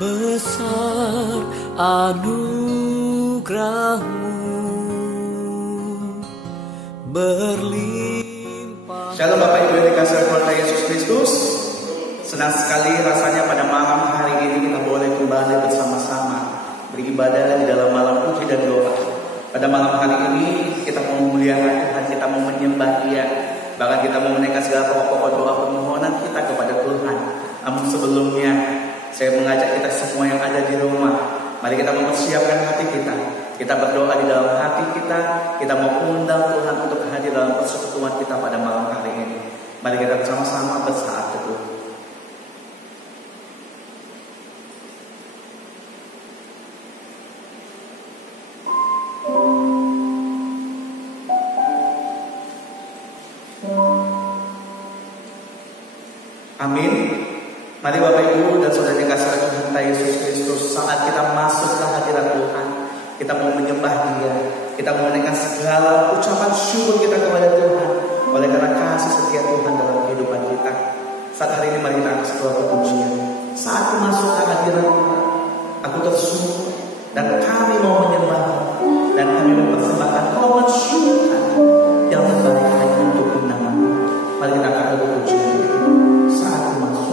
Besar anugerah-Mu berlimpah. Shalom Bapak Ibu yang dikasihi oleh Tuhan Yesus Kristus. Senang sekali rasanya pada malam hari ini kita boleh kembali bersama-sama beribadah di dalam malam puji dan doa. Pada malam hari ini kita mau memuliakan Tuhan, kita mau menyembah Dia, bahkan kita mau menaikkan segala pokok-pokok doa permohonan kita kepada Tuhan. Namun sebelumnya saya mengajak kita semua yang ada di rumah, mari kita mempersiapkan hati kita. Kita berdoa di dalam hati kita. Kita mau undang Tuhan untuk hadir dalam persekutuan kita pada malam hari ini. Mari kita bersama-sama bersaat teduh. Amin. Mari Bapak Ibu dan Saudara dikasihi oleh Tuhan Yesus Kristus, saat kita masuk ke hadirat Tuhan, kita mau menyembah Dia, kita mau menaikkan segala ucapan syukur kita kepada Tuhan oleh karena kasih setia Tuhan dalam kehidupan kita. Saat hari ini mari kita angkat sebuah pujian. Saat aku masuk ke hadirat Tuhan, aku tersungguh dan kami mau menyembah dan kami mempersembahkan korban syukur yang terbaik hanya untuk nama-Mu. Mari kita angkat sebuah pujian. Saat aku masuk.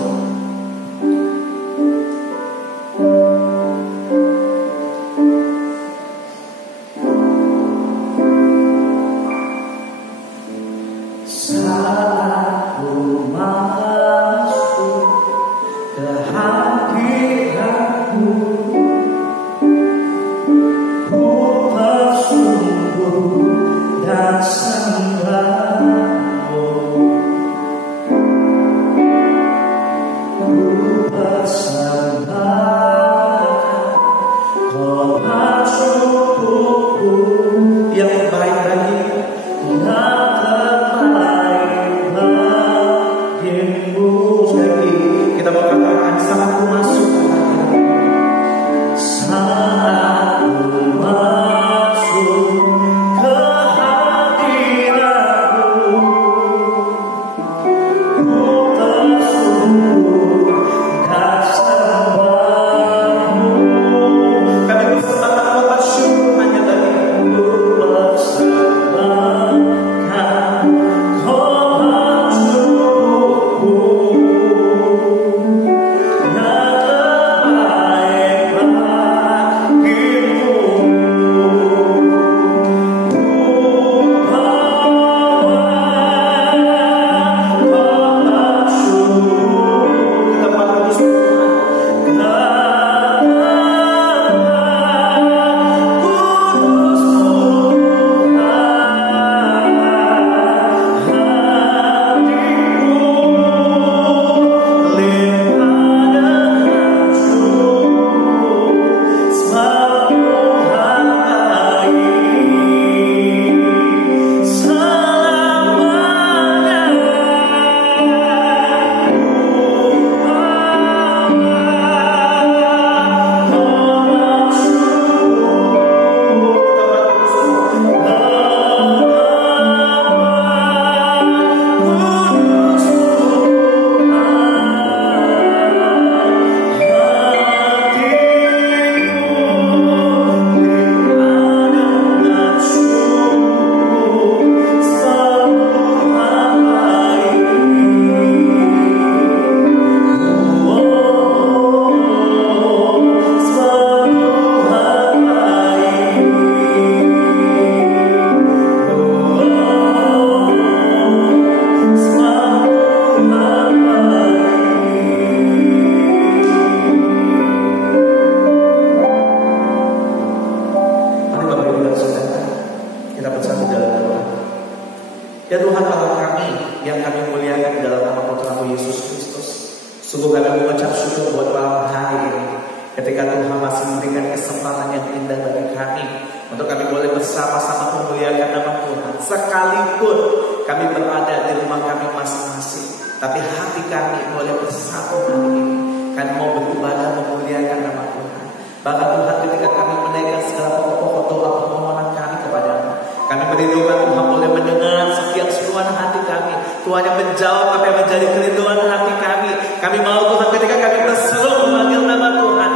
Tuhan yang menjawab apa yang menjadi kerinduan hati kami. Kami mau Tuhan ketika kami berseru memanggil nama Tuhan,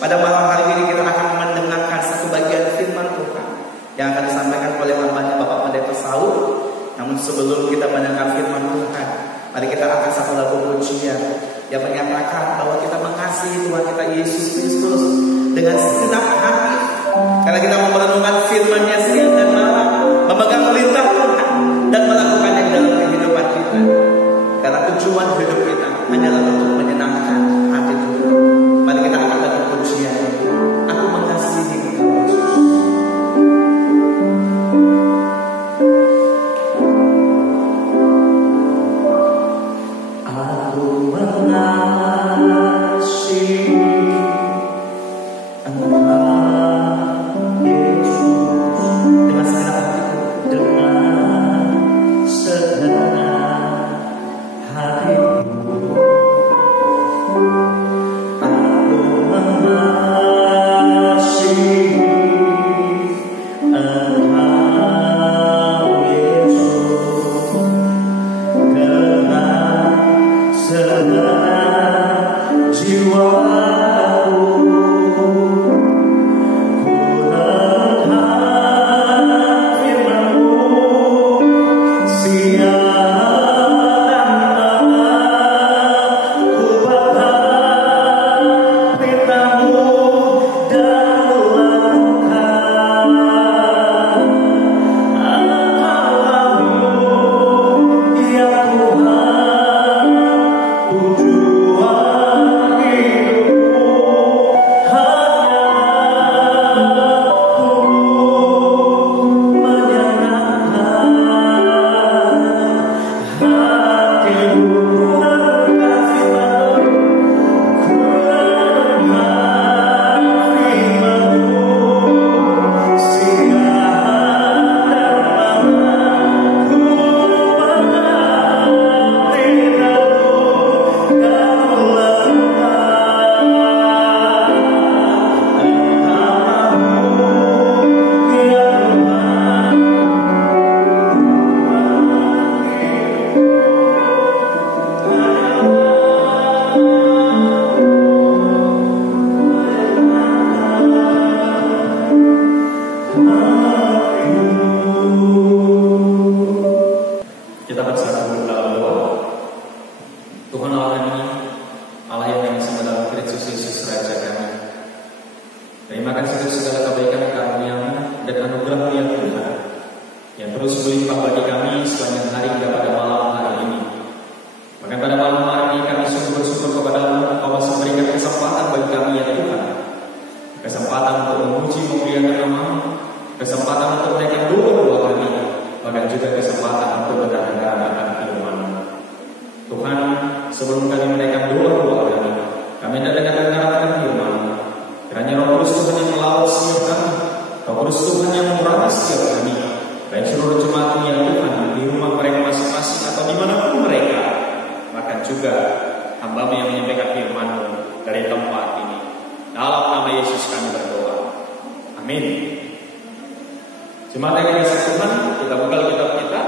pada malam hari ini kita akan mendengarkan satu bagian firman Tuhan yang akan disampaikan oleh hambanya Bapak Pendeta Saul. Namun sebelum kita mendengar firman Tuhan, mari kita angkat satu lagu pujian yang menyatakan bahwa kita mengasihi Tuhan kita Yesus Kristus dengan segenap hati, karena kita mau merenungkan firman-Nya siang dan malam, memegang perintah Tuhan dan melakukannya dalam kehidupan kita. Karena tujuan hidup kita hanyalah untuk menyenangkan hati Tuhan. Mari kita angkat lagu pujian, aku mengasihi Engkau Yesus. Aku mengasihi Engkau Yesus dengan segenap hatiku, dengan segenap hatiku. Aku mengasihi Engkau Yesus dengan segenap jiwaku. Ku hendak firman-Mu siang dan malam, ku pegang perintah-Mu dan melakukan. Engkau-Mu ya Tuhan, tujuan hidupku hanya untuk menyenangkan hatimu. Renungkan firman-Mu, ku renungkan firman-Mu siang dan malam, ku pegang perintah-Mu dan melakukan. Engkau-Mu ya Tuhan, kita bersatu dalam doa. Tuhan Allah kami, Allah yang kami sembah dalam Kristus Yesus Raja kami. Terima kasih untuk segala kebaikan karunia-Mu dan anugerah-Mu ya Tuhan, yang terus berlimpah bagi kami sepanjang hari hingga pada malam hari ini. Maka pada malam hari ini kami sungguh bersyukur kepada-Mu, Engkau masih memberikan kesempatan bagi kami ya Tuhan, kesempatan untuk memuji memuliakan nama-Mu, kesempatan untuk menaikkan doa-doa kami, bahkan juga kesempatan untuk mendengarkan akan firman-Mu. Tuhan, sebelum kami menaikkan doa-doa kami hendak dengarkan akan firman-Mu. Kiranya Roh Kudus Tuhan yang melawat setiap kami, Roh Kudus Tuhan yang memurahkan setiap kami, baik seluruh jemaat ya Tuhan, di rumah mereka masing-masing atau dimanapun mereka, bahkan juga hamba-Mu yang menyampaikan firman-Mu dari tempat ini. Dalam nama Yesus kami berdoa. Amin. Jemaat yang dikasihi Tuhan, kita buka kitab kita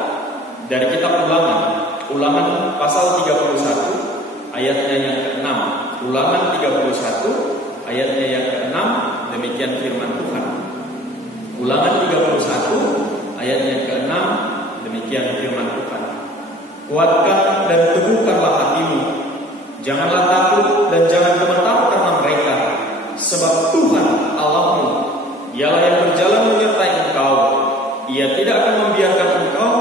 dari kitab Ulangan pasal 31 ayatnya yang ke-6. Ulangan 31 ayatnya yang ke-6, demikian firman Tuhan. Ulangan 31 ayatnya ke-6, demikian firman Tuhan. Kuatkan dan teguhkanlah hatimu, janganlah takut dan jangan gemetar karena mereka, sebab Tuhan Allahmu, Dialah yang berjalan menyertai engkau. Ia tidak akan membiarkan engkau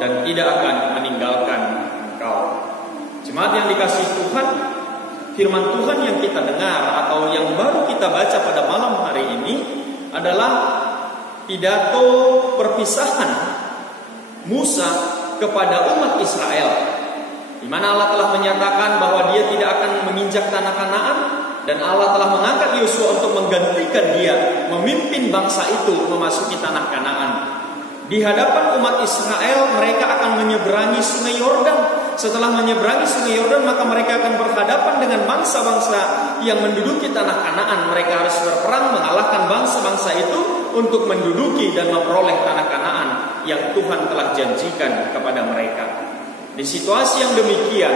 dan tidak akan meninggalkan engkau. Jemaat yang dikasihi Tuhan, firman Tuhan yang kita dengar atau yang baru kita baca pada malam hari ini adalah pidato perpisahan Musa kepada umat Israel, di mana Allah telah menyatakan bahwa Dia tidak akan menginjak tanah Kanaan, dan Allah telah mengangkat Yosua untuk menggantikan dia memimpin bangsa itu memasuki tanah Kanaan. Di hadapan umat Israel, mereka akan menyeberangi Sungai Yordan. Setelah menyeberangi Sungai Yordan, maka mereka akan berhadapan dengan bangsa-bangsa yang menduduki tanah Kanaan. Mereka harus berperang mengalahkan bangsa-bangsa itu untuk menduduki dan memperoleh tanah Kanaan yang Tuhan telah janjikan kepada mereka. Di situasi yang demikian,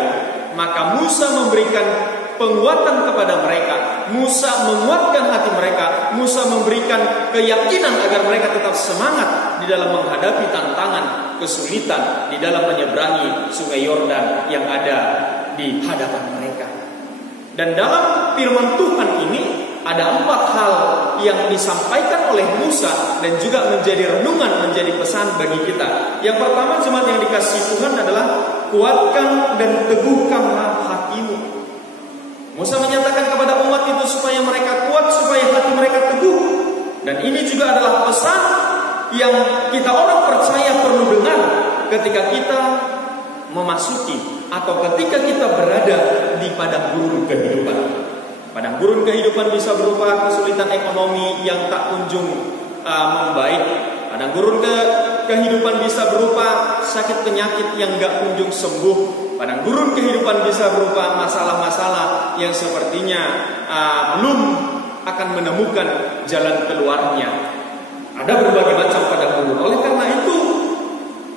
maka Musa memberikan penguatan kepada mereka Musa menguatkan hati mereka. Musa memberikan keyakinan agar mereka tetap semangat di dalam menghadapi tantangan, kesulitan di dalam menyeberangi sungai Yordan yang ada di hadapan mereka. Dan dalam firman Tuhan ini ada 4 hal yang disampaikan oleh Musa dan juga menjadi renungan, menjadi pesan bagi kita. Yang pertama, jemaat yang dikasihi Tuhan, adalah kuatkan dan teguhkanlah hatimu. Musa menyatakan kepada umat itu supaya mereka kuat, supaya hati mereka teguh. Dan ini juga adalah pesan yang kita orang percaya perlu dengar ketika kita memasuki atau ketika kita berada di padang gurun kehidupan. Padang gurun kehidupan bisa berupa kesulitan ekonomi yang tak kunjung membaik. Padang gurun kehidupan bisa berupa sakit penyakit yang gak kunjung sembuh. Padang gurun kehidupan bisa berupa masalah-masalah yang sepertinya belum akan menemukan jalan keluarnya. Ada berbagai macam padang gurun. Oleh karena itu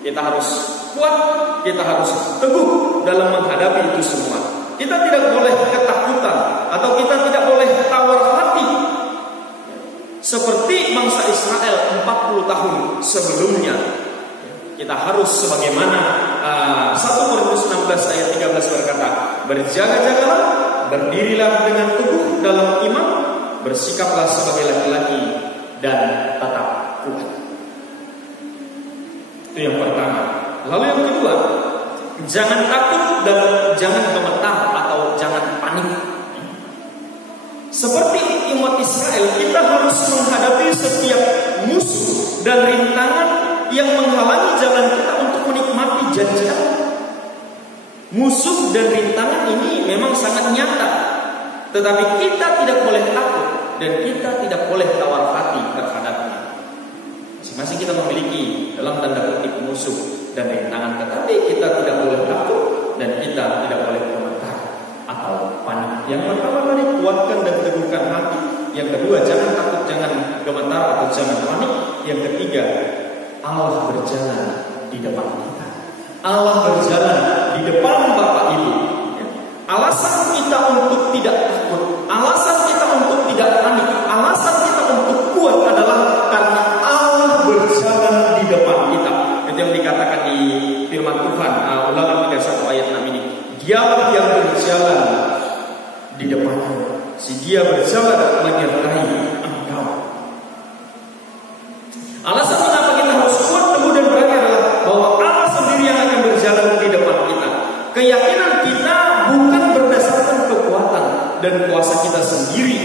kita harus kuat, kita harus teguh dalam menghadapi itu semua. Kita tidak boleh ketakutan atau kita tidak boleh tawar hati seperti bangsa Israel 40 tahun sebelumnya. Kita harus sebagaimana 1 Korintus 16 ayat 13 berkata, berjaga-jagalah, berdirilah dengan teguh dalam iman, bersikaplah sebagai laki-laki dan tetap kuat. Itu yang pertama. Lalu yang kedua, jangan takut dan jangan gemetar atau jangan panik. Seperti umat Israel, kita harus menghadapi setiap musuh dan rintangan yang menghalangi jalan kita untuk menikmati janji Allah. Musuh dan rintangan ini memang sangat nyata, tetapi kita tidak boleh takut dan kita tidak boleh tawar hati terhadapnya. Masing-masing kita memiliki dalam tanda kutip musuh dan rintangan, tetapi kita tidak boleh takut dan kita tidak boleh gemetar atau panik. Yang pertama tadi, kuatkan dan teguhkan hati. Yang kedua, jangan takut, jangan gemetar atau jangan panik. Yang ketiga, Allah berjalan di depan kita. Allah berjalan di depan Bapak Ibu. Alasan kita untuk tidak takut, alasan kita untuk tidak panik, alasan kita untuk kuat adalah karena Allah berjalan di depan kita. Itu yang dikatakan di firman Tuhan, Ulangan 31 ayat 6 ini. Dialah yang berjalan di depanmu, si Dia berjalan menyertai engkau. Alasan kenapa kita harus kuat, teguh dan berani adalah bahwa Allah sendiri yang akan berjalan di depan kita. Keyakinan kita bukan berdasarkan kekuatan dan kuasa kita sendiri,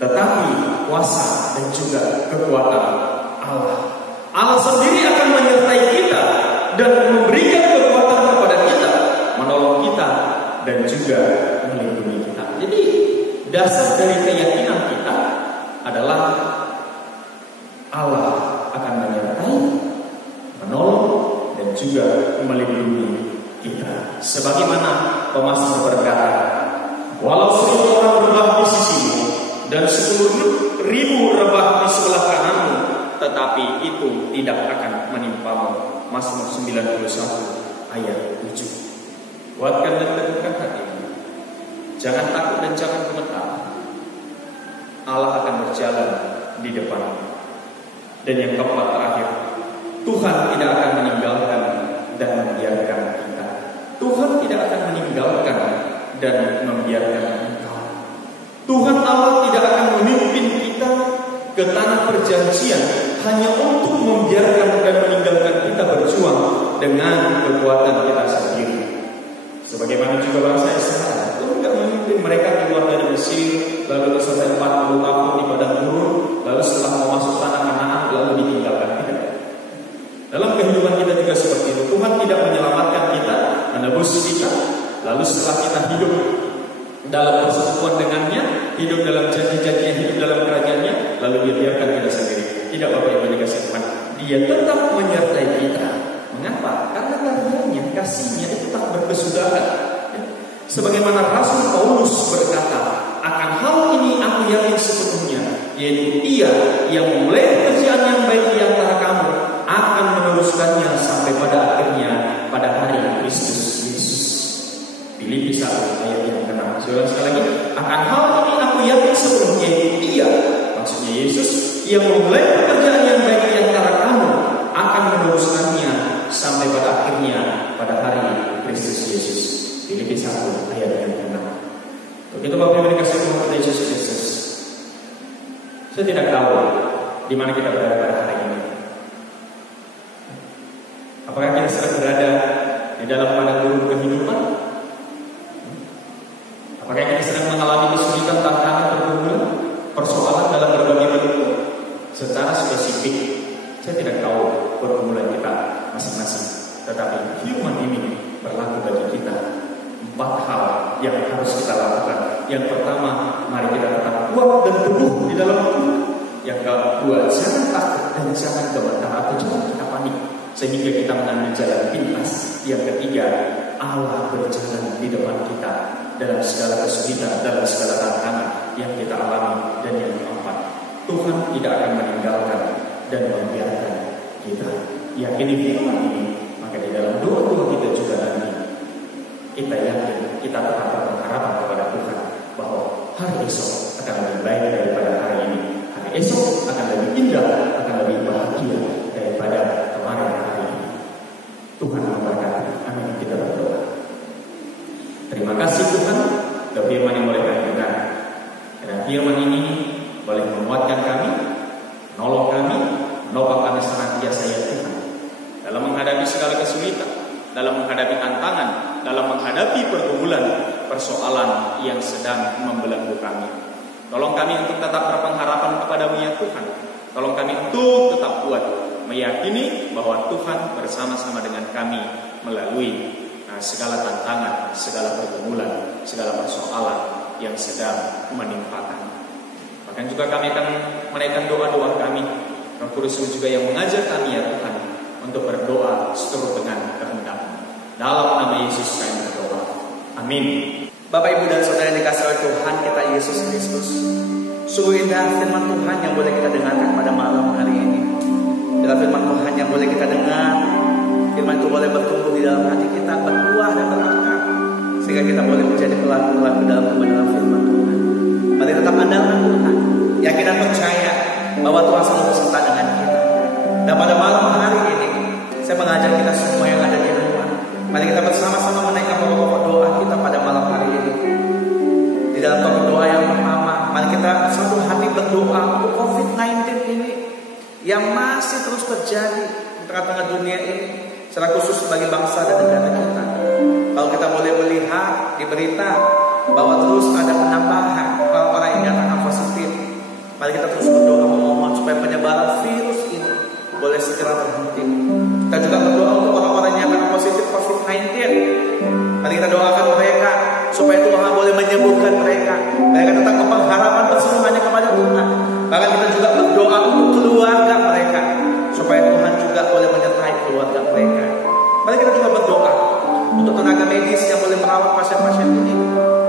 tetapi kuasa dan juga kekuatan Allah. Allah sendiri akan menyertai kita dan memberikan kekuatan kepada kita, menolong kita dan juga melindungi kita. Jadi dasar dari keyakinan kita adalah Allah akan menyertai, menolong dan juga melindungi kita. Sebagaimana pemazmur berkata, walau 1000 orang rebah di sisimu dan 10.000 rebah di sebelah kananmu, tetapi itu tidak akan menimpamu. Mazmur 91 ayat 7. Kuatkan dan teguhkan hatimu. Jangan takut dan jangan gemetar. Allah akan berjalan di depanmu. Dan yang keempat terakhir, Tuhan tidak akan meninggalkan dan membiarkan kita. Tuhan tidak akan meninggalkan dan membiarkan engkau. Tuhan Allah tidak akan memimpin kita ke tanah perjanjian hanya untuk membiarkan dan meninggalkan kita berjuang dengan kekuatan kita sendiri. Sebagaimana juga bangsa Israel, Tuhan tidak memimpin mereka keluar dari Mesir, lalu selesai 40 tahun di padang gurun, lalu setelah mau masuk tanah Kanaan lalu ditinggalkan. Tidak. Dalam kehidupan kita juga seperti itu. Tuhan tidak menyelamatkan kita, menebus kita, lalu setelah kita hidup dalam persekutuan dengannya, hidup dalam janji-janjinya, hidup dalam kerajaannya, lalu dia biarkan kita sendiri. Tidak, Bapak Ibu dikasih Tuhan, dia tetap menyertai kita. Mengapa? Karena karunia, kasihnya itu tak berkesudahan. Sebagaimana Rasul Paulus berkata, akan hal ini aku yakin sepenuhnya, yaitu Ia yang memulai pekerjaan yang baik di antara kamu akan meneruskannya sampai pada akhirnya pada hari Kristus Yesus. Filipi 1 ayat yang ke-6. Saya ulang sekali lagi, akan hal ini aku yakin sepenuhnya Dia, maksudnya Yesus, yang memulai pekerjaan yang baik di antara kamu akan meneruskannya sampai pada akhirnya pada hari Kristus Yesus. Filipi 1 ayat yang ke-6. Begitu Bapak Ibu dikasih Tuhan Yesus Kristus. Saya tidak tahu di mana kita berada pada hari ini. Apakah kita sedang berada di dalam padang gurun kehidupan? Apakah kita sedang mengalami kesulitan, tantangan, pergumulan, persoalan dalam berbagai bentuk? Secara spesifik, saya tidak tahu pergumulan kita masing-masing. Tetapi firman ini berlaku bagi kita. 4 hal yang harus kita lakukan. Yang pertama, mari kita tetap kuat dan teguh di dalam Tuhan. Yang kedua, jangan takut dan jangan gemetar atau jangan kita panik sehingga kita mengambil jalan pintas. Yang ketiga, Allah berjalan di depan kita dalam segala kesulitan, dalam segala tantangan yang kita alami. Dan yang keempat, Tuhan tidak akan meninggalkan dan membiarkan kita. Yakini firman ini, maka di dalam doa-doa kita juga nanti kita yakin, kita tetap berharapan kepada Tuhan bahwa hari esok akan lebih baik daripada hari ini. Hari esok akan lebih indah, akan lebih bahagia daripada kemarin hari ini. Tuhan memberkati. Amin. Kita berdoa. Terima kasih Tuhan untuk firman yang boleh kami dengar. Karena firman ini boleh menguatkan kami, menolong kami, menopang kami senantiasa ya Tuhan, dalam menghadapi segala kesulitan, dalam menghadapi tantangan, dalam menghadapi pergumulan, persoalan yang sedang membelenggu kami. Tolong kami untuk tetap berpengharapan kepada-Mu ya Tuhan. Tolong kami untuk tetap kuat, meyakini bahwa Tuhan bersama-sama dengan kami melalui segala tantangan, segala pergumulan, segala persoalan yang sedang menimpa kami. Bahkan juga kami akan menaikkan doa-doa kami. Roh Kudus juga yang mengajar kami ya Tuhan untuk berdoa seturut dengan kehendak-Mu. Dalam nama Yesus kami berdoa. Amin. Bapak, Ibu, dan Saudara yang dikasihi oleh Tuhan kita Yesus Kristus, sungguh indah firman Tuhan yang boleh kita dengarkan pada malam hari ini. Bila firman Tuhan yang boleh kita dengar, firman itu boleh bertumbuh di dalam hati kita, berbuah dan berakar, sehingga kita boleh menjadi pelaku-pelaku dalam kebenaran firman Tuhan. Mari tetap andalkan Tuhan, yakin dan percaya bahwa Tuhan selalu beserta dengan kita. Dan pada malam hari ini, saya mengajak kita semua yang ada di rumah, mari kita bersama-sama menaikkan pokok-pokok doa kita pada malam hari ini. Di dalam pokok doa yang pertama, mari kita satu hati berdoa untuk COVID-19 ini yang masih terus terjadi di tengah-tengah dunia ini, secara khusus bagi bangsa dan negara kita. Kalau kita boleh melihat di berita bahwa terus ada penambahan orang-orang yang dinyatakan positif, mari kita terus berdoa memohon supaya penyebaran virus ini boleh segera terhenti. Kita juga berdoa untuk orang-orang yang dinyatakan positif COVID-19. Mari kita doakan mereka supaya Tuhan boleh menyembuhkan mereka. Mereka tetap pengharapan bersemuanya kepada Tuhan. Bahkan kita juga berdoa untuk keluarga mereka supaya Tuhan juga boleh menyertai keluarga mereka. Mari kita juga berdoa untuk tenaga medis yang boleh merawat pasien-pasien ini,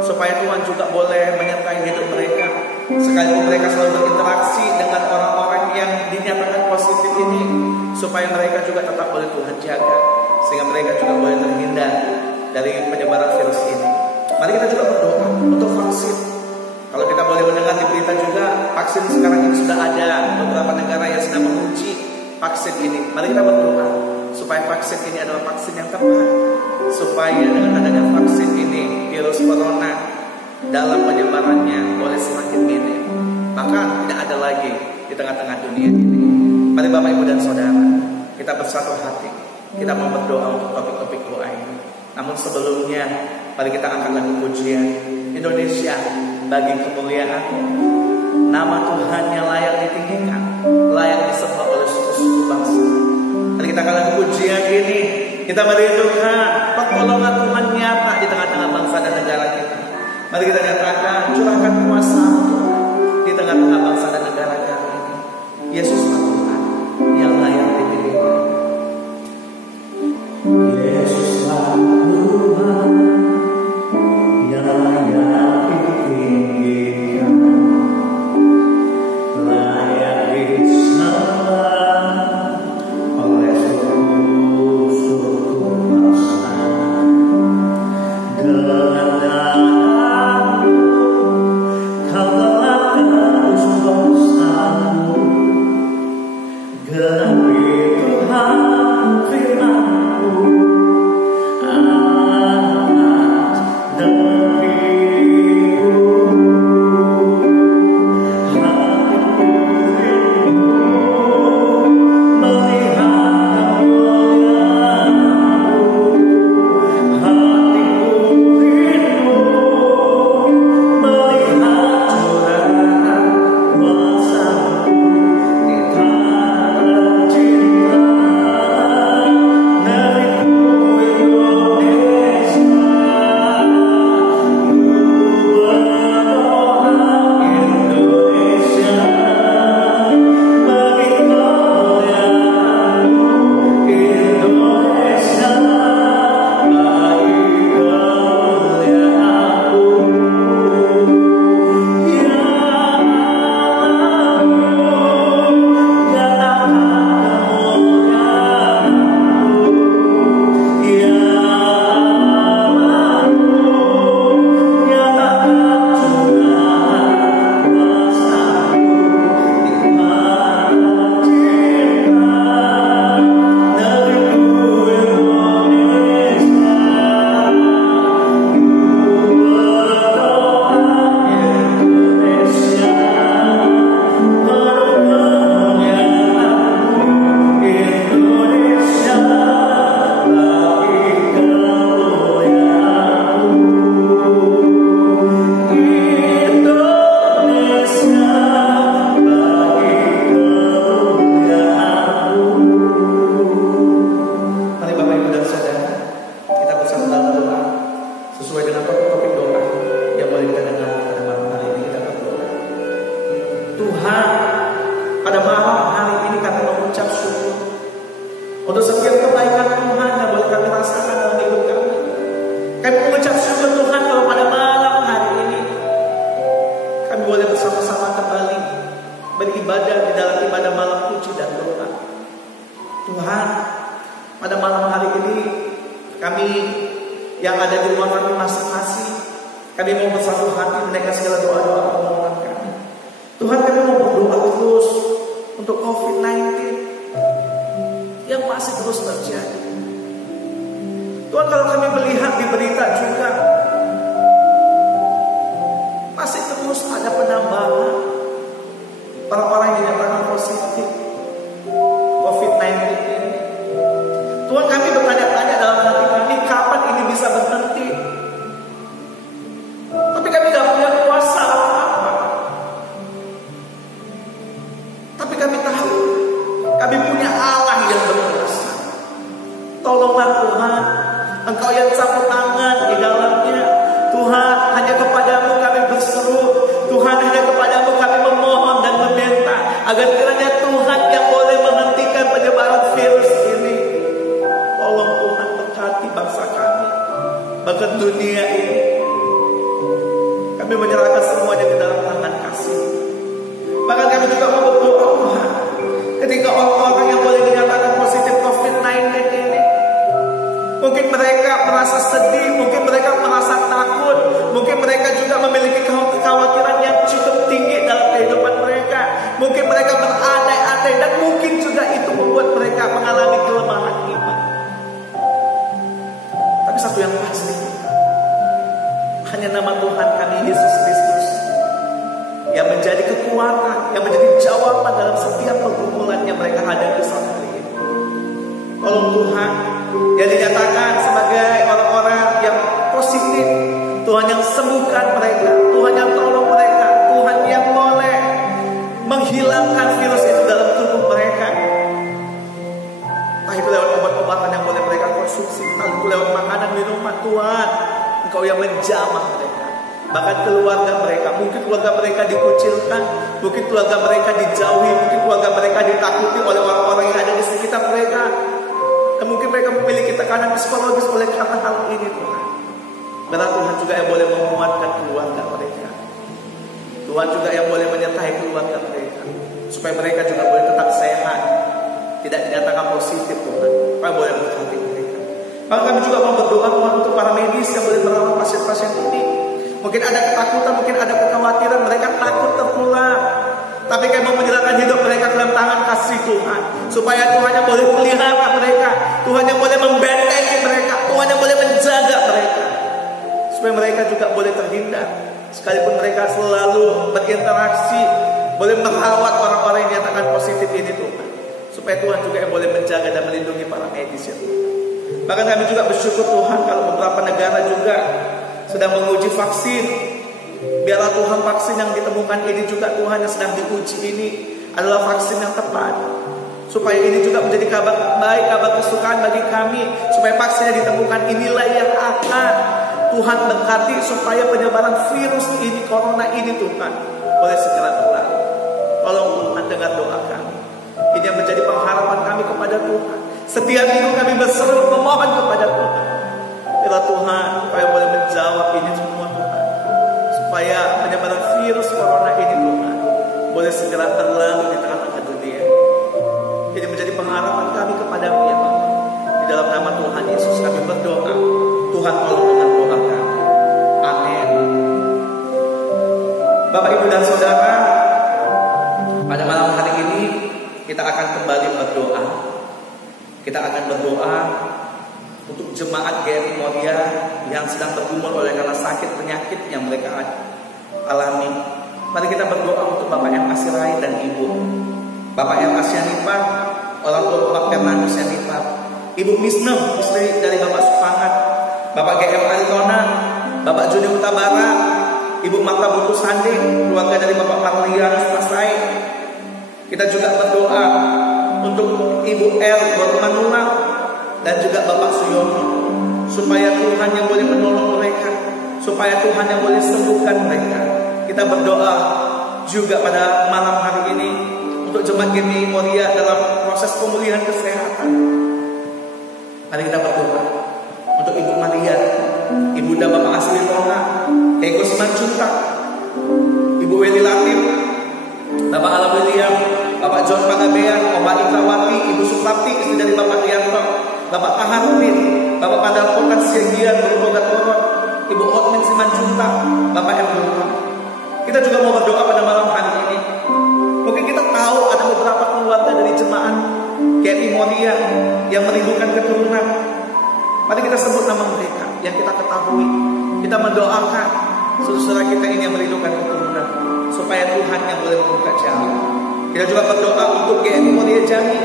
supaya Tuhan juga boleh menyertai hidup mereka. Sekalipun mereka selalu berinteraksi dengan orang-orang yang dinyatakan positif ini, supaya mereka juga tetap boleh Tuhan jaga, sehingga mereka juga boleh terhindar dari penyebaran virus ini. Mari kita juga berdoa untuk vaksin. Kalau kita boleh mendengar di berita juga, vaksin sekarang ini sudah ada beberapa negara yang sedang menguji vaksin ini. Mari kita berdoa supaya vaksin ini adalah vaksin yang tepat, supaya dengan adanya vaksin ini virus corona dalam penyebarannya boleh semakin minim, bahkan tidak ada lagi di tengah-tengah dunia ini. Mari Bapak, Ibu, dan Saudara, kita bersatu hati, kita mau berdoa untuk topik-topik doa ini. Namun sebelumnya, mari kita angkat lagu pujian Indonesia bagi kemuliaan. Nama Tuhan yang layak ditinggikan, layak disembah oleh suku-suku bangsa. Mari kita angkat lagu pujian ini, kita merindukan pertolongan Tuhan nyata di tengah-tengah bangsa dan negara kita. Mari kita nyatakan, curahkan kuasa Tuhan di tengah-tengah bangsa dan negara kami ini. Yesus Tuhan yang layak ditinggikan. Yesuslah Tuhan yang layak ditinggikan, layak disembah oleh seluruh suku bangsa. Dengan darah Kami yang ada di rumah kami masing-masing, kami mau bersatu hati menaikkan segala doa-doa permohonan kami. Tuhan, kami mau berdoa terus untuk COVID-19 yang masih terus terjadi. Tuhan, kalau kami melihat di berita juga masih terus ada penambahan orang-orang yang dinyatakan positif COVID-19 ini. Tuhan, kami bertanya-tanya dalam hati kami, kapan ini bisa berhenti? Tapi kami tidak punya kuasa apa-apa. Tapi kami tahu kami punya Allah yang berkuasa. Tolonglah Tuhan, Engkau yang sapu tangan di dalamnya. Tuhan, hanya kepadamu kami berseru. Tuhan, hanya kepadamu kami memohon dan meminta agar kiranya Tuhan yang boleh menghentikan penyebaran virus ini. Tolong Tuhan, berkati bangsa kami, bahkan dunia ini. Kami menyerahkan semuanya ke dalam tangan kasih. Bahkan kami juga mau berdoa, Tuhan, ketika orang-orang yang boleh dinyatakan positif COVID-19 ini, mungkin mereka merasa sedih, mungkin mereka merasa takut, mungkin mereka juga memiliki kekhawatiran yang cukup tinggi dalam kehidupan mereka. Mungkin mereka berandai-andai dan mungkin juga itu membuat mereka mengalami kelemahan iman. Tapi satu yang pasti, hanya nama Tuhan kami Yesus Kristus yang menjadi kekuatan, yang menjadi jawaban dalam setiap pergumulan yang mereka hadapi saat hari ini. Tolong Tuhan, yang dinyatakan sebagai orang-orang yang positif, Tuhan yang sembuhkan mereka, Tuhan yang tolong mereka, Tuhan yang boleh menghilangkan virus itu dalam tubuh mereka. Entah itu lewat obat-obatan yang boleh mereka konsumsi, entah itu lewat makanan, minuman. Tuhan, Engkau yang menjamah mereka, bahkan keluarga mereka. Mungkin keluarga mereka dikucilkan, mungkin keluarga mereka dijauhi, mungkin keluarga mereka ditakuti oleh orang-orang yang ada di sekitar mereka. Dan mungkin mereka memiliki tekanan psikologis oleh karena hal ini, Tuhan. Karena Tuhan juga yang boleh menguatkan keluarga mereka. Tuhan juga yang boleh menyertai keluarga mereka, supaya mereka juga boleh tetap sehat, tidak dinyatakan positif, Tuhan. Supaya boleh berhati mereka. Maka kami juga mau berdoa, Tuhan, untuk para medis yang boleh merawat pasien-pasien ini. Mungkin ada ketakutan, mungkin ada kekhawatiran, mereka takut tertular. Tapi kami mau menyerahkan hidup mereka ke dalam tangan kasih Tuhan, supaya Tuhan yang boleh melihara mereka, Tuhan yang boleh membentengi mereka, Tuhan yang boleh menjaga mereka, supaya mereka juga boleh terhindar. Sekalipun mereka selalu berinteraksi, boleh merawat orang-orang yang dinyatakan positif ini, Tuhan, supaya Tuhan juga yang boleh menjaga dan melindungi para medis ya Tuhan. Bahkan kami juga bersyukur Tuhan, kalau beberapa negara juga sedang menguji vaksin. Biarlah Tuhan, vaksin yang ditemukan ini juga Tuhan yang sedang diuji ini adalah vaksin yang tepat, supaya ini juga menjadi kabar baik, kabar kesukaan bagi kami, supaya vaksin yang ditemukan inilah yang akan Tuhan berkati supaya penyebaran virus ini, corona ini, Tuhan, boleh segera berlalu. Tolong Tuhan, dengar doa kami. Ini yang menjadi pengharapan kami kepada Tuhan. Setiap minggu kami berseru memohon kepada Tuhan. Biarlah Tuhan, supaya boleh menjawab ini semua, Tuhan, supaya penyebaran virus corona ini, Tuhan, boleh segera terlalu di tengah-tengah dunia. Ini menjadi pengharapan kami kepadamu ya Tuhan. Di dalam nama Tuhan Yesus kami berdoa. Tuhan tolong dengan doa kami. Amin. Bapak, Ibu, dan Saudara, pada malam hari ini kita akan kembali berdoa. Kita akan berdoa untuk jemaat GRI Moria yang sedang bergumul oleh karena sakit penyakit yang mereka alami. Mari kita berdoa untuk Bapak M. Asirai dan Ibu, Bapak M. Asyanipar, orang tua Bapak Fernandus Yanipar, Ibu Misnem, istri dari Bapak Supangat, Bapak GM Aritona, Bapak Juni Utabara, Ibu Marta Butuh Sanding, keluarga dari Bapak Parlianus Pasai. Kita juga berdoa untuk Ibu El Bormanula dan juga Bapak Suyono, supaya Tuhan yang boleh menolong mereka, supaya Tuhan yang boleh sembuhkan mereka. Kita berdoa juga pada malam hari ini untuk jemaat GRI Moria dalam proses pemulihan kesehatan. Mari kita berdoa untuk Ibu Maria, Ibunda Bapak Asli Tona, Eko Simanjuntak, Ibu Weli Latif, Bapak Ala William, Bapak John Pangabean, Oma Ikawati, Ibu Suprapti, istri dari Bapak Rianto, Bapak Paharudin, Bapak Padepokan Siagian Bertobat Korot, Ibu Otmin Simanjuntak, Bapak Erdogan. Kita juga mau berdoa pada malam hari ini. Mungkin kita tahu ada beberapa keluarga dari jemaat GMI Moria yang merindukan keturunan. Mari kita sebut nama mereka yang kita ketahui. Kita mendoakan saudara kita ini yang merindukan keturunan, supaya Tuhan yang boleh membuka jalan. Kita juga berdoa untuk GMI Moria Jambi,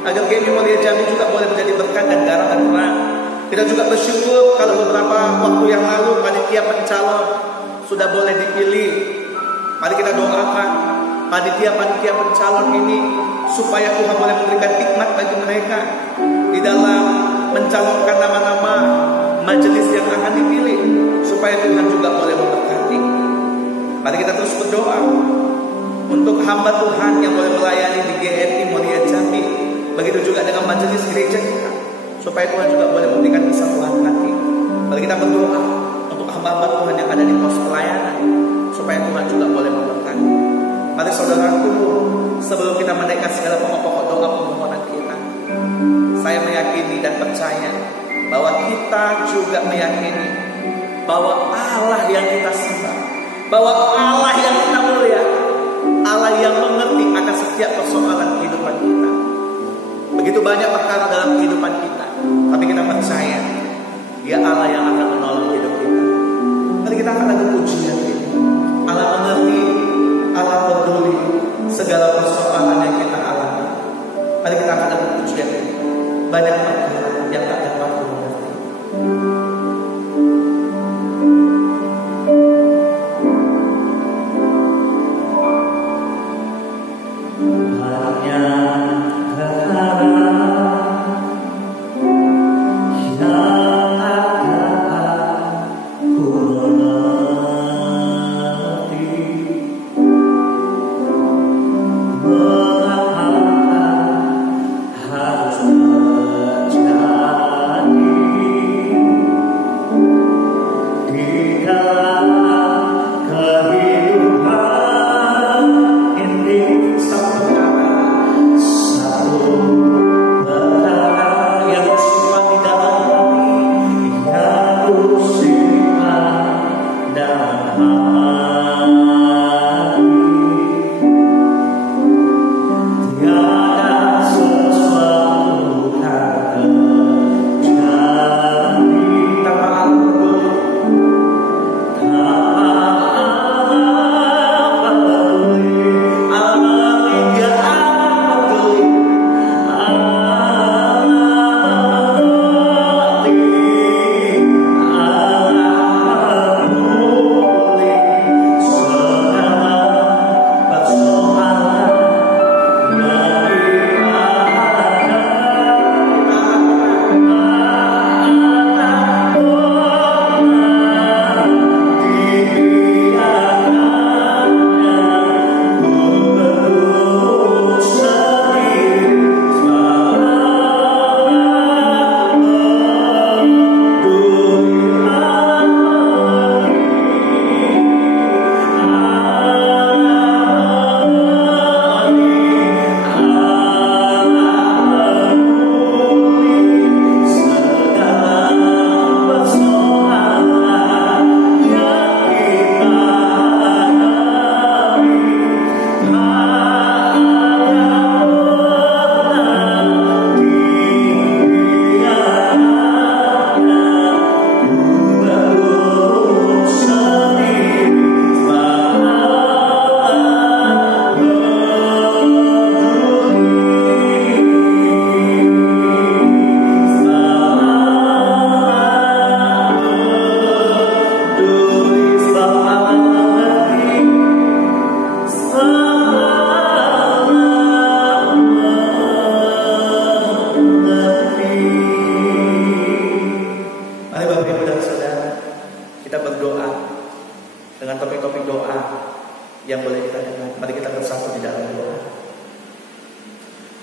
agar GMI Moria Jambi juga boleh menjadi berkat dan garam dan terang. Kita juga bersyukur kalau beberapa waktu yang lalu panitia pencalon sudah boleh dipilih. Mari kita doakan panitia pencalon ini supaya Tuhan boleh memberikan hikmat bagi mereka di dalam mencalonkan nama-nama majelis yang akan dipilih, supaya Tuhan juga boleh memberkati. Mari kita terus berdoa untuk hamba Tuhan yang boleh melayani di GMI Moria Jambi. Begitu juga dengan majelis gereja kita, supaya Tuhan juga boleh memberikan kesatuan hati. Mari kita berdoa untuk hamba-hamba Tuhan yang ada di pos pelayanan, supaya Tuhan juga boleh memberkati. Mari saudaraku, sebelum kita menaikkan segala pokok doa permohonan kita, saya meyakini dan percaya bahwa kita juga meyakini bahwa Allah yang kita sembah, bahwa Allah yang kita mulia, Allah yang mengerti akan setiap persoalan kehidupan kita. Begitu banyak perkara dalam kehidupan kita, tapi kita percaya Dia Allah yang akan menolong hidup kita. Mari kita akan ada pujian ini. Allah mengerti, Allah peduli segala persoalan yang kita alami. Mari kita akan ada pujian ini. Banyak perkara yang tak dapat mengerti.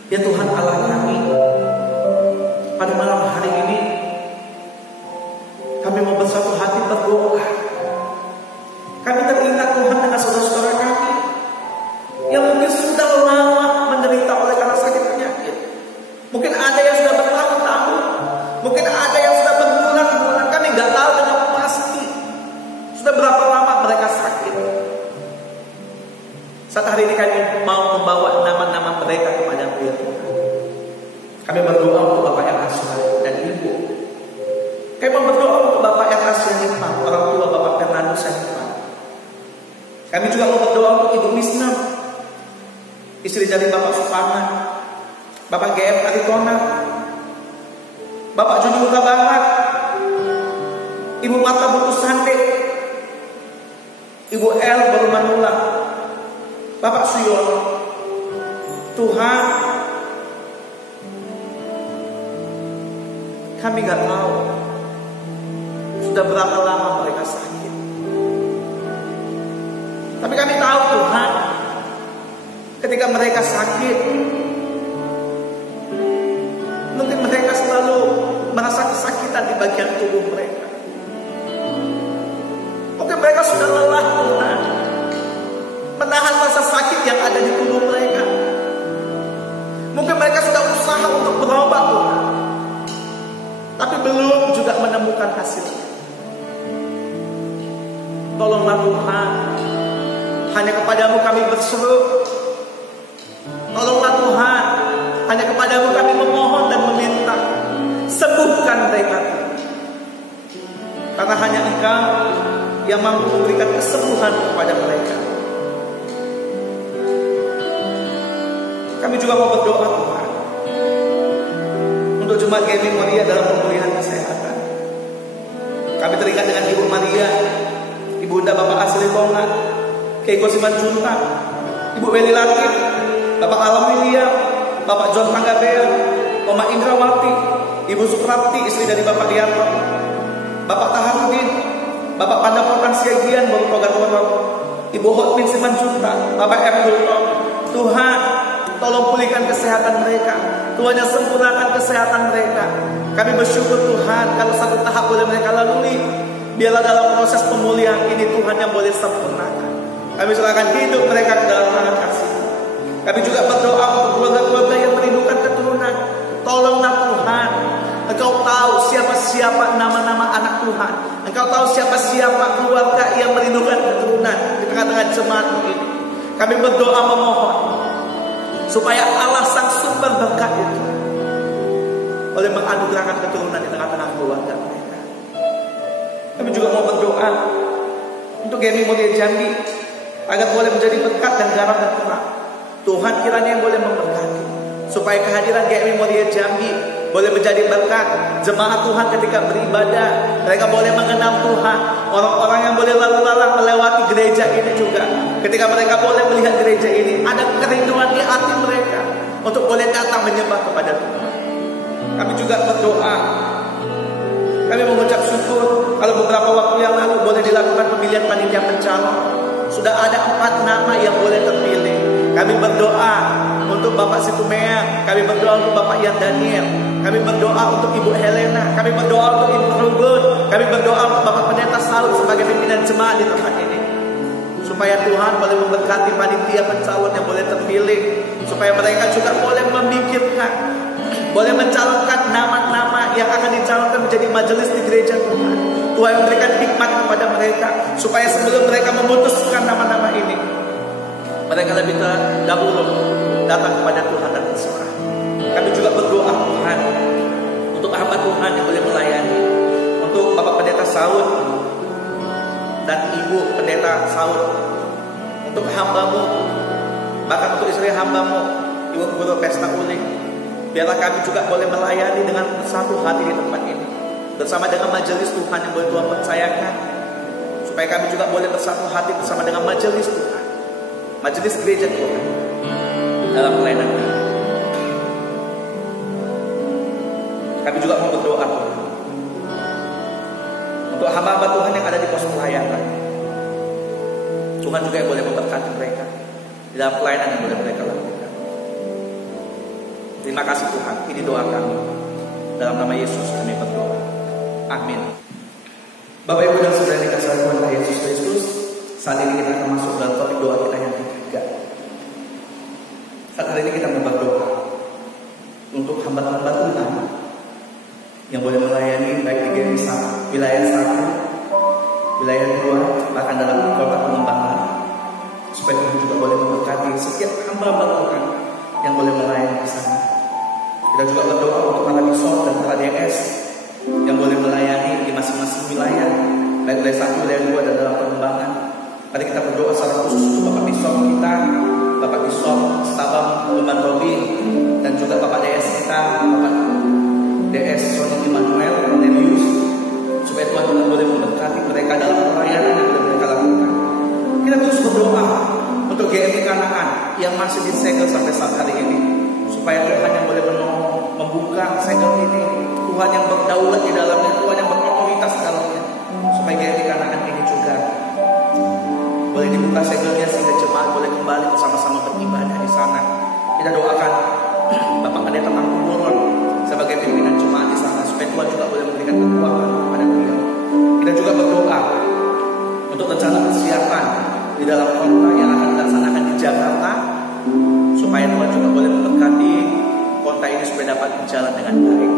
Ya Tuhan Allah kami, pada malam hari ini kami mau bersatu hati berdoa. Kami teringat Tuhan dengan saudara-saudara kami yang mungkin sudah lama menderita oleh karena sakit penyakit. Mungkin ada yang sudah bertahun-tahun, mungkin ada yang sudah Kami mau berdoa untuk Bapak Ernest Yanifan, orang tua Bapak Fernandus Yanifan. Kami juga mau berdoa untuk Ibu Misna, istri dari Bapak Suparna, Bapak GM Aritona, Bapak Juni Huta Barat, Ibu Marta Butus Sande, Ibu El Barumanula, Bapak Suyono. Tuhan, kami gak tahu sudah berapa lama mereka sakit. Tapi kami tahu Tuhan, ketika mereka sakit, mungkin mereka selalu merasa kesakitan di bagian tubuh mereka. Mungkin mereka sudah lelah Tuhan menahan rasa sakit yang ada di tubuh mereka. Mungkin mereka sudah usaha untuk berobat Tuhan, tapi belum juga menemukan hasilnya. Tolonglah Tuhan, hanya kepadamu kami berseru. Tolonglah Tuhan, hanya kepadamu kami memohon dan meminta. Sembuhkan mereka, karena hanya Engkau yang mampu memberikan kesembuhan kepada mereka. Kami juga mau berdoa Tuhan untuk Jemaat GMI Moria dalam pemulihan kesehatan. Kami teringat dengan Ibu Maria, Ibunda Bapak Asli Konga, Keiko Simanjunta, Ibu Weli Latif, Bapak Alam William, Bapak John Panggabea, Oma Indrawati, Ibu Suprapti, istri dari Bapak Dianto, Bapak Taharudin, Bapak Pandapotan Siagian, Bapak Togatoro, Ibu Hotmin Simanjunta, Bapak Erdogan. Tuhan, tolong pulihkan kesehatan mereka. Tuhan yang sempurnakan kesehatan mereka. Kami bersyukur Tuhan, kalau satu tahap boleh mereka lalui, biarlah dalam proses pemulihan ini Tuhan yang boleh sempurnakan. Kami serahkan hidup mereka ke dalam tangan kasih. Kami juga berdoa untuk keluarga-keluarga yang merindukan keturunan. Tolonglah Tuhan, Engkau tahu siapa-siapa nama-nama anak Tuhan. Engkau tahu siapa-siapa keluarga yang merindukan keturunan di tengah-tengah jemaat ini. Kami berdoa memohon supaya Allah sang sumber berkat itu boleh menganugerahkan keturunan di tengah-tengah keluarga mereka. Kami juga mau berdoa untuk GMI Moria Jambi agar boleh menjadi berkat dan garam dan terang. Tuhan kiranya yang boleh memberkati, supaya kehadiran GMI Moria Jambi boleh menjadi berkat. Jemaat Tuhan ketika beribadah, mereka boleh mengenal Tuhan. Orang-orang yang boleh lalu lalang melewati gereja ini juga, ketika mereka boleh melihat gereja ini, ada kerinduan di hati mereka untuk boleh datang menyembah kepada Tuhan. Kami juga berdoa, kami mengucap syukur kalau beberapa waktu yang lalu boleh dilakukan pemilihan panitia pencalon. Sudah ada 4 nama yang boleh terpilih. Kami berdoa untuk Bapak Situmea, kami berdoa untuk Bapak Ian Daniel, kami berdoa untuk Ibu Helena, kami berdoa untuk Ibu Ruben, kami berdoa untuk Bapak Pendeta Saud sebagai pimpinan jemaat di tempat ini, supaya Tuhan boleh memberkati panitia pencalon yang boleh terpilih, supaya mereka juga boleh memikirkan, boleh mencalonkan nama-nama yang akan dicalonkan menjadi majelis di gereja Tuhan. Tuhan memberikan hikmat kepada mereka, supaya sebelum mereka memutuskan nama-nama ini, mereka lebih dahulu datang kepada Tuhan dan berserah. Kami juga berdoa Tuhan untuk hamba Tuhan yang boleh melayani, untuk Bapak Pendeta Saud dan Ibu Pendeta Saud, untuk hambamu, bahkan untuk istri hambamu, Ibu Guru Pesta Uli. Biarlah kami juga boleh melayani dengan satu hati di tempat ini, bersama dengan majelis Tuhan yang boleh Tuhan percayakan, supaya kami juga boleh bersatu hati bersama dengan majelis Tuhan, majelis gereja Tuhan dalam pelayanan kami. Kami juga mau berdoa Tuhan untuk hamba-hamba Tuhan yang ada di pos pelayanan. Tuhan juga yang boleh memberkati mereka di dalam pelayanan yang boleh mereka lakukan. Terima kasih Tuhan, ini doa kami. Dalam nama Yesus kami berdoa. Amin. Bapak Ibu dan Saudara yang dikasihi Tuhan Yesus Kristus, saat ini kita akan masuk dalam topik doa kita yang ketiga. Saat hari ini kita mau berdoa untuk hamba-hamba Tuhan yang boleh melayani baik di GMI wilayah 1, wilayah 2, bahkan dalam kota pengembangan, supaya Tuhan juga boleh memberkati setiap hamba-hamba Tuhan yang boleh melayani di sana. Kita juga berdoa untuk para bishop dan para DS yang boleh melayani masing-masing wilayah, baik wilayah 1, wilayah 2 dan dalam pengembangan. Mari kita berdoa secara khusus untuk Bapak Bishop kita, Bapak Bishop Sabam Luman Robi, dan juga Bapak DS kita, Bapak DS Sony Immanuel Cornelius, supaya Tuhan juga boleh memberkati mereka dalam pelayanan yang sudah mereka lakukan. Kita terus berdoa untuk GMI Kanaan yang masih disegel sampai saat hari ini, supaya Tuhan yang boleh menolong, membuka segel ini, Tuhan yang berdaulat di dalamnya, Tuhan yang berotoritas di dalamnya, supaya GMI Kanaan ini juga boleh dibuka segelnya sehingga jemaat boleh kembali bersama-sama beribadah di sana. Kita doakan Bapak Pendeta Tangkumoron sebagai pimpinan jemaat di sana, supaya Tuhan juga boleh memberikan kekuatan kepada beliau. Kita juga berdoa untuk rencana persiapan di dalam kota yang akan dilaksanakan di Jakarta, supaya Tuhan juga boleh memberkati kota ini supaya dapat berjalan dengan baik.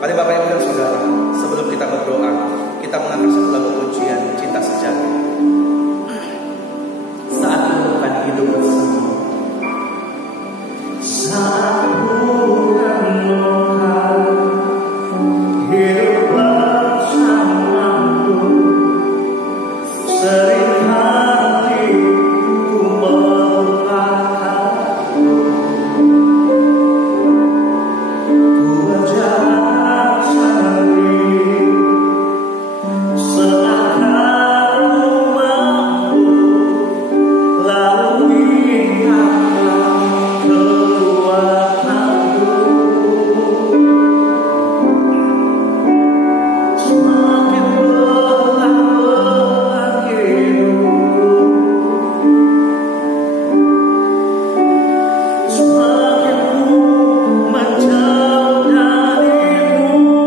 Mari Bapak Ibu dan Saudara, sebelum kita berdoa, kita mengangkat satu lagu pujian Cinta Sejati. Saat menemukan hidup bersama, saat menemukan hidup bersamamu, seringkali ku melupakanmu, ku berjalan sendiri, seakan ku mampu lalu ingatlah kekuatanmu. Semakin berat hidupku, semakin ku menjauh darimu.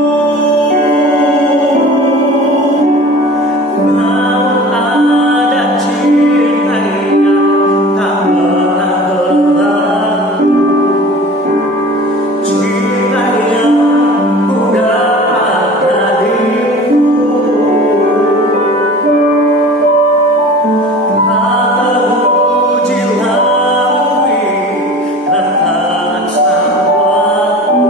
Namun ada cinta yang tak pernah berlalu, cinta yang ku dapat darimu. Tak teruji lalui ratapan sahabatku,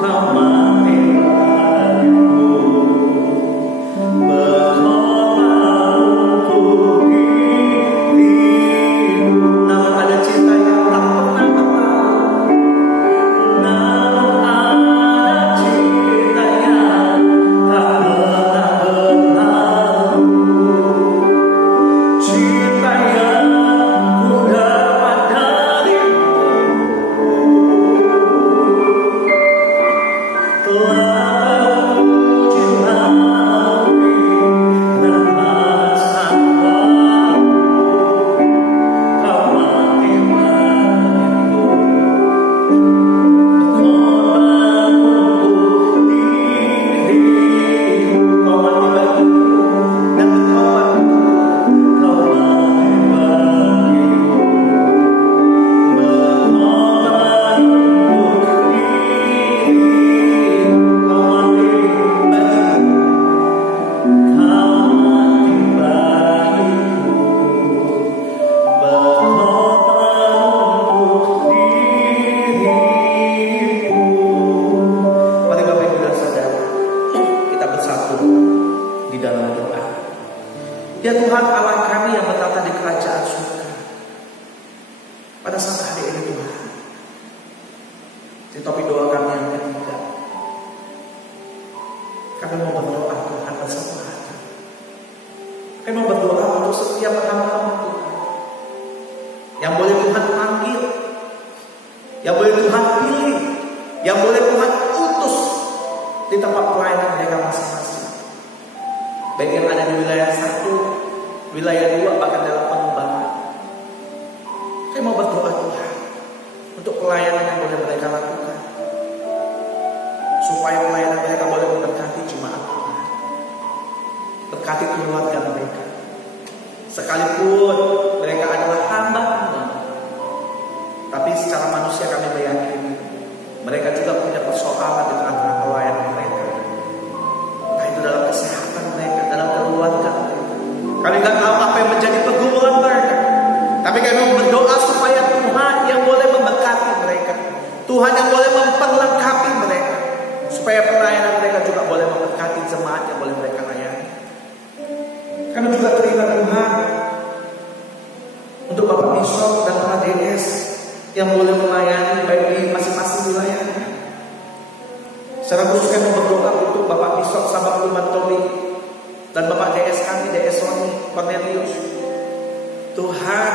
kau mati bagiku, berkorban untuk dirimu. Namun ada cinta yang tak pernah berlalu, namun ada cinta yang tak pernah berlalu, cinta yang ku dapat darimu. Telah teruji lalui ratapan sahabatku, kau mati bagiku, berkorban untuk dirimu. Kau mati bagiku dan berkorban, kau mati bagiku, berkorban untuk dirimu. Kau mati bagiku, kau mati bagiku, berkorban untuk dirimu. Mari Bapak Ibu dan Saudara, kita bersatu di dalam doa. Ya Tuhan Allah kami yang bertata di kerajaan surga, pada saat hari ini Tuhan, di topi doa kami yang ketiga, kami mau berdoa Tuhan bersama hati. Kami mau berdoa untuk setiap hamba Tuhan yang boleh Tuhan panggil, yang boleh Tuhan pilih, yang boleh Tuhan utus di tempat pelayanan mereka masing-masing, baik yang ada di wilayah 1, wilayah 2, bahkan dalam pengembangan. Kami mau berdoa Tuhan untuk pelayanan yang boleh mereka lakukan, supaya pelayanan mereka boleh memberkati jemaat Tuhan, berkati keluarga mereka, sekalipun mereka adalah hamba-hamba. Tapi secara manusia kami meyakini mereka juga punya persoalan di tengah-tengah pelayanan mereka, entah itu dalam kesehatan mereka, dalam keluarga mereka. Kami nggak tahu apa yang menjadi pergumulan mereka, tapi kami mau berdoa supaya Tuhan yang boleh memberkati mereka, Tuhan yang boleh memperlengkapi mereka, supaya pelayanan mereka juga boleh memberkati Dan Bapak DS kami, DS Sony Cornelius, Tuhan,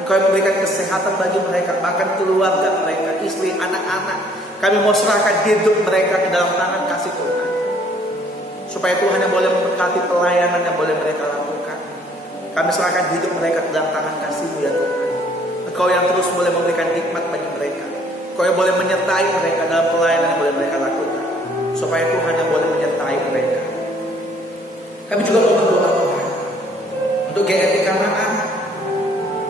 Engkau memberikan kesehatan bagi mereka, bahkan keluarga mereka, istri, anak-anak. Kami mau serahkan hidup mereka ke dalam tangan kasih Tuhan, supaya Tuhan yang boleh memberkati pelayanan yang boleh mereka lakukan. Kami serahkan hidup mereka ke dalam tangan kasih-Mu ya Tuhan. Engkau yang terus boleh memberikan hikmat bagi mereka, Engkau yang boleh menyertai mereka dalam pelayanan yang boleh mereka lakukan, supaya Tuhan yang boleh menyertai mereka. Kami juga mau berdoa Tuhan untuk GRI Kanaan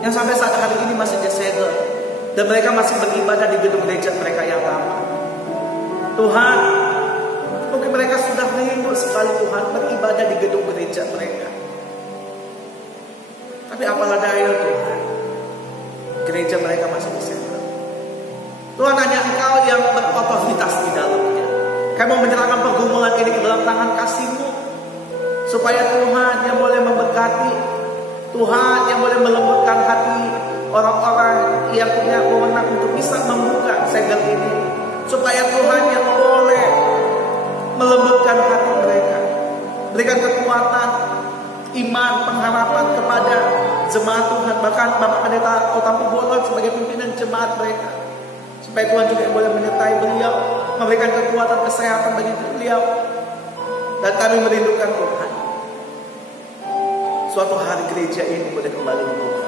yang sampai saat hari ini masih disegel dan mereka masih beribadah di gedung gereja mereka yang lama. Tuhan, mungkin mereka sudah rindu sekali Tuhan beribadah di gedung gereja mereka. Tapi apalah daya Tuhan, gereja mereka masih disegel. Tuhan, hanya Engkau yang berotoritas di dalamnya. Kami mau menyerahkan pergumulan ini ke dalam tangan kasih-Mu, supaya Tuhan yang boleh memberkati, Tuhan yang boleh melembutkan hati orang-orang yang punya wewenang untuk bisa membuka segel ini, supaya Tuhan yang boleh melembutkan hati mereka, berikan kekuatan, iman, pengharapan kepada jemaat Tuhan, bahkan Bapak Pendeta Otampu Bolon sebagai pimpinan jemaat mereka, supaya Tuhan juga boleh menyertai beliau, memberikan kekuatan kesehatan bagi beliau. Dan kami merindukan Tuhan, suatu hari gereja ini boleh kembali dibuka.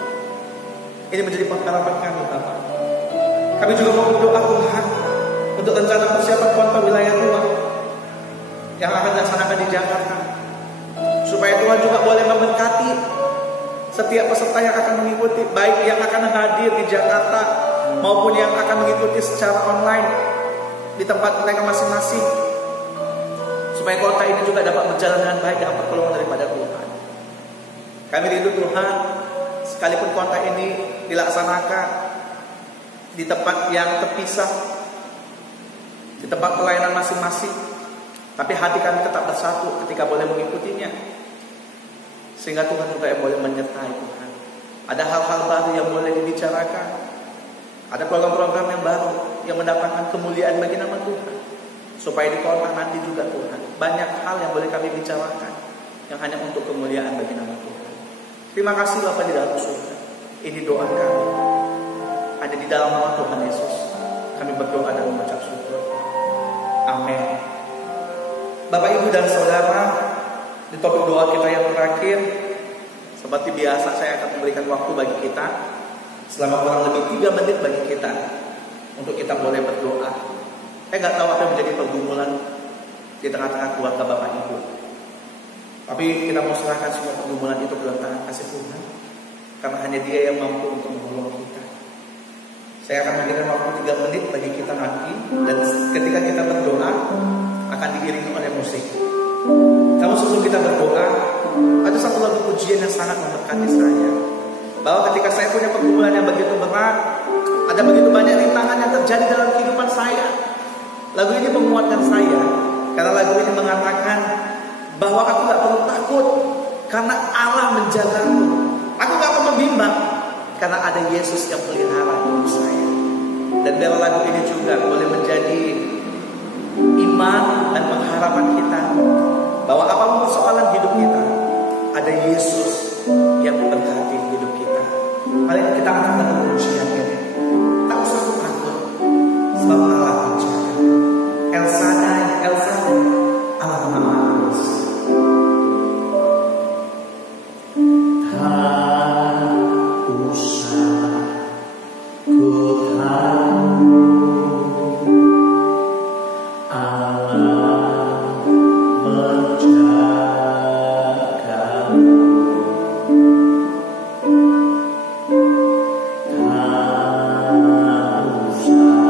Ini menjadi pengharapan kami Bapak. Kami juga mau berdoa Tuhan untuk rencana persiapan konfer wilayah Tuhan yang akan dilaksanakan di Jakarta, supaya Tuhan juga boleh memberkati setiap peserta yang akan mengikuti, baik yang akan hadir di Jakarta maupun yang akan mengikuti secara online di tempat mereka masing-masing, supaya kota ini juga dapat berjalan dengan baik dengan pertolongan daripada Tuhan. Kami rindu Tuhan, sekalipun kota ini dilaksanakan di tempat yang terpisah, di tempat pelayanan masing-masing, tapi hati kami tetap bersatu ketika boleh mengikutinya, sehingga Tuhan juga yang boleh menyertai Tuhan. Ada hal-hal baru yang boleh dibicarakan, ada program-program yang baru yang mendapatkan kemuliaan bagi nama Tuhan, supaya di kota nanti juga Tuhan banyak hal yang boleh kami bicarakan yang hanya untuk kemuliaan bagi nama Tuhan. Terima kasih Bapa di dalam surga. Ini doa kami, ada di dalam nama Tuhan Yesus. Kami berdoa dan mengucap syukur. Amin. Bapak, Ibu, dan Saudara, di topik doa kita yang terakhir, seperti biasa saya akan memberikan waktu bagi kita selama kurang lebih 3 menit bagi kita untuk kita boleh berdoa. Saya nggak tahu apa yang menjadi pergumulan di tengah-tengah keluarga Bapak Ibu, tapi kita mau serahkan semua pergumulan itu ke dalam tangan kasih Tuhan, karena hanya Dia yang mampu untuk menolong kita. Saya akan memberikan waktu 3 menit bagi kita nanti, dan ketika kita berdoa akan diiringi oleh musik. Namun sebelum kita berdoa, ada satu lagu pujian yang sangat memberkati saya, bahwa ketika saya punya pergumulan yang begitu berat, ada begitu banyak rintangan yang terjadi dalam kehidupan saya, lagu ini menguatkan saya, karena lagu ini mengatakan bahwa aku gak perlu takut karena Allah menjagaku. Aku gak perlu bimbang karena ada Yesus yang pelihara hidup saya. Dan biar lagu ini juga boleh menjadi iman dan pengharapan kita, bahwa apapun persoalan hidup kita, ada Yesus yang memberkati hidup kita. Mari kita angkat pujian ini. Tak usah takut, sebab Allah menjaga. El Shaddai, El Shaddai, Allah Maha Kuasa. Tak usah ku tahu Allah menjagamu. Tak usah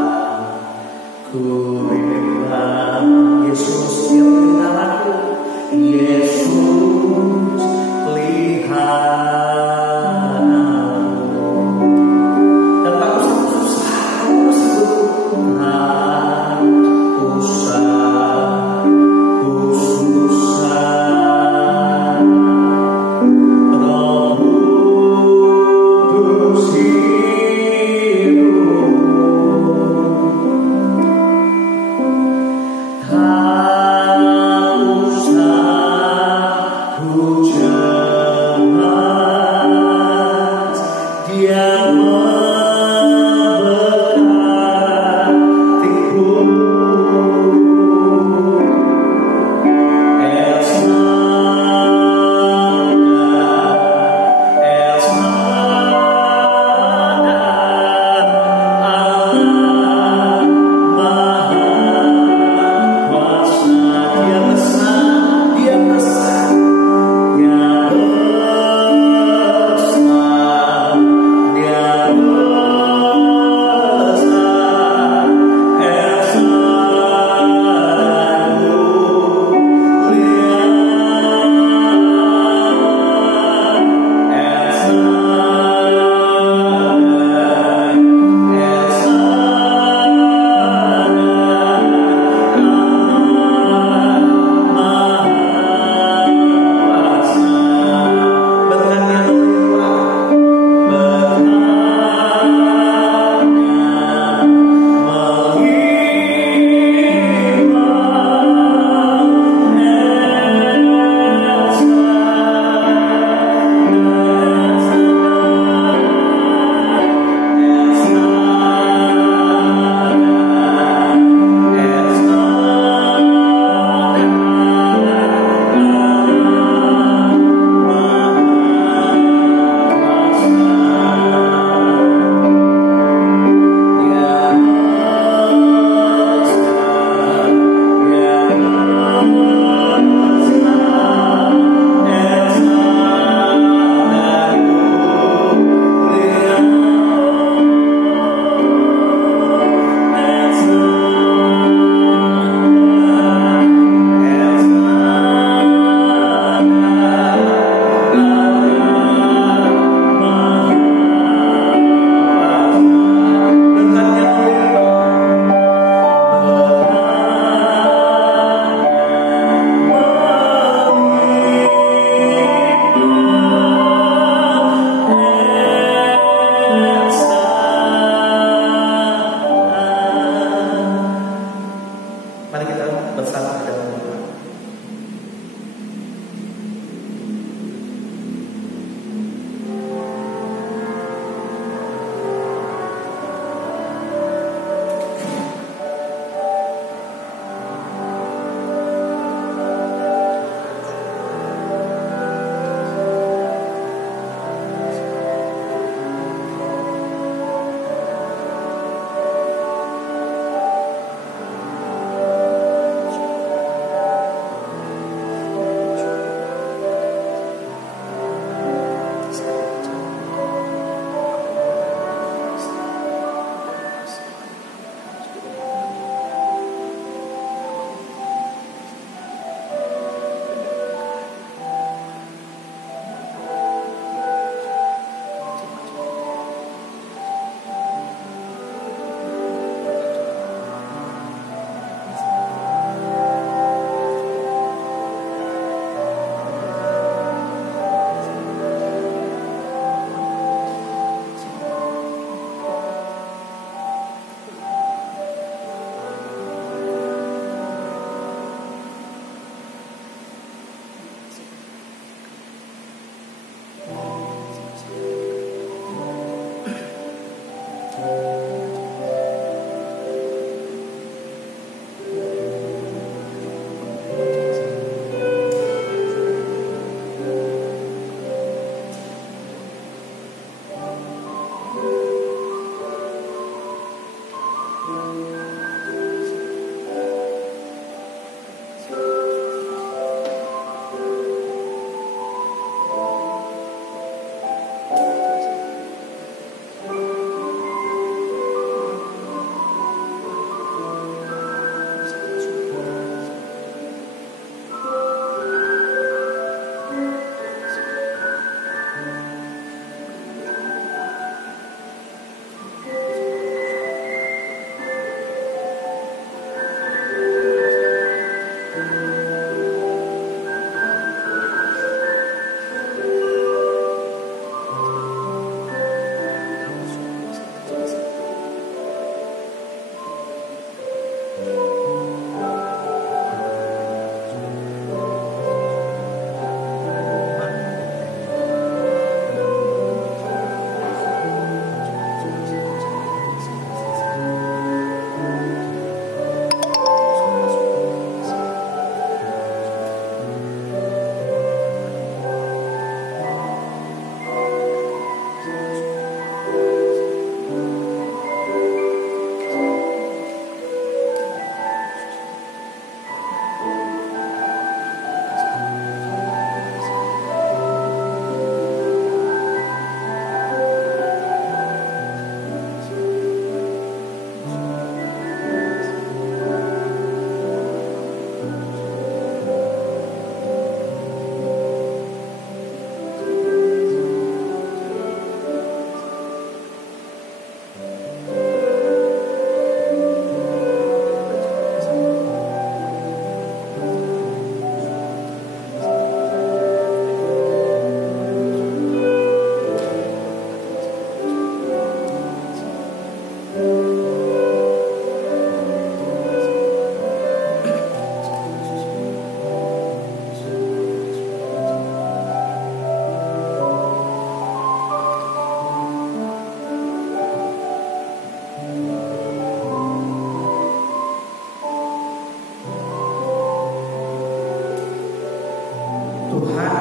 Tuhan,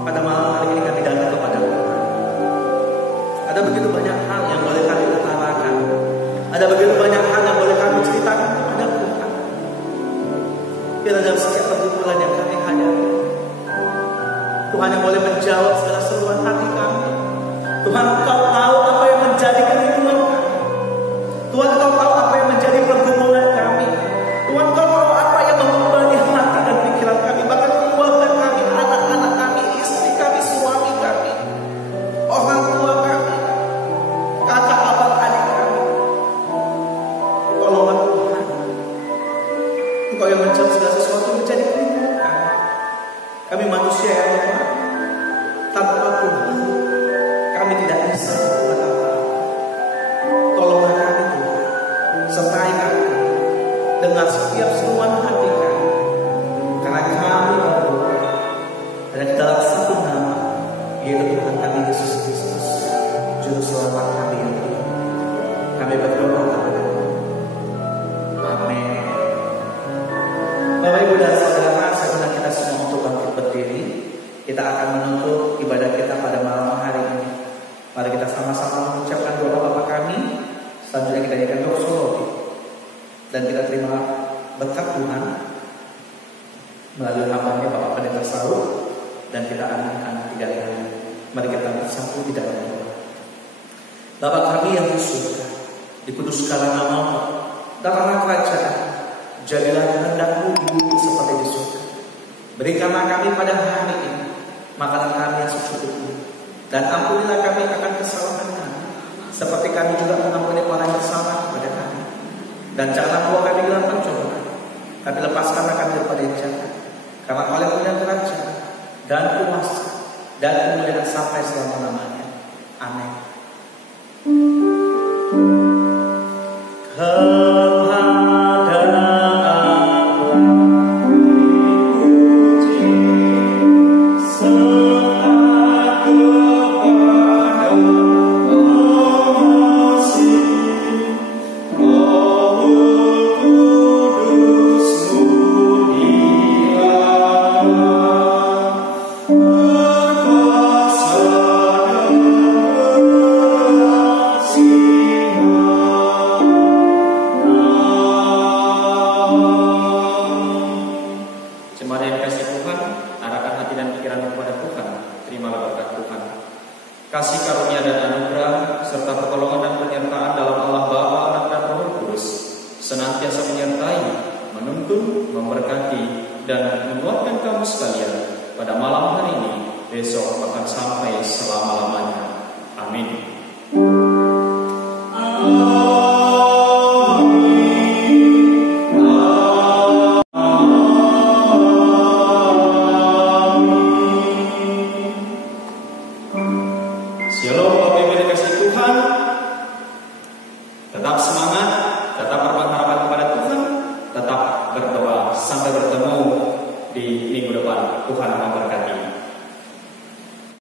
pada malam hari ini kami datang kepada Tuhan. Ada begitu banyak hal yang boleh kami utarakan. Ada begitu banyak hal yang boleh kami ceritakan kepada Tuhan. Bila dalam setiap pergumulan yang kami hadapi, Tuhan yang boleh menjawab segala seruan hati kami. Tuhan, Kau tahu apa yang menjadi kerinduan kami. Tuhan, Kau tahu apa yang menjadi pergumulan kami. Tuhan, Kau tahu apa yang membebani hati dan pikiran kami. Bahkan keluarga kami, anak-anak kami, istri kami, suami kami, orang tua kami, kakak, abang, adik kami. Tolonglah Tuhan, Engkau yang menjawab segala sesuatu menjadi kerinduan kami. Kami manusia yang lemah. Tanpa Tuhan kami tidak bisa berbuat apa-apa. Tolonglah kami Tuhan, sertai kami, dengar setiap seruan hati kami, karena kami berdoa dan di dalam satu nama, yaitu Tuhan kami Yesus Kristus, Juru Selamat kami yang hidup. Kami berdoa kepada-Mu. Amin. Bapak Ibu dan Saudara, saya undang kita semua untuk bangkit berdiri. Kita akan menutup ibadah kita pada malam hari ini. Mari kita sama-sama mengucapkan doa Bapa kami. Selanjutnya kita nyanyikan doksologi. Dan kita terima berkat Tuhan melalui hambanya Bapak Pendeta Saul. Dan kita aminkan 3 kali. Mari kita bersatu di dalam doa. Bapa kami yang di surga, dikuduskanlah nama-Mu, datanglah kerajaan, jadilah kehendak-Mu di bumi seperti di surga. Berikanlah kami pada hari ini makanan kami yang secukupnya, dan ampunilah kami akan kesalahan kami, seperti kami juga mengampuni orang yang bersalah kepada kami. Dan janganlah bawa kami dalam pencobaan, tapi lepaskanlah kami daripada yang jahat. Karena Oleh punya kerajaan dan kuasa dan kemuliaan sampai selama-lamanya. Amin. Kasih karunia dan anugerah serta pertolongan dan penyertaan dalam Allah Bapa, Anak dan Roh Kudus senantiasa menyertai, menuntun, memberkati dan menguatkan kamu sekalian pada malam hari ini, besok bahkan sampai selama-lamanya. Amin.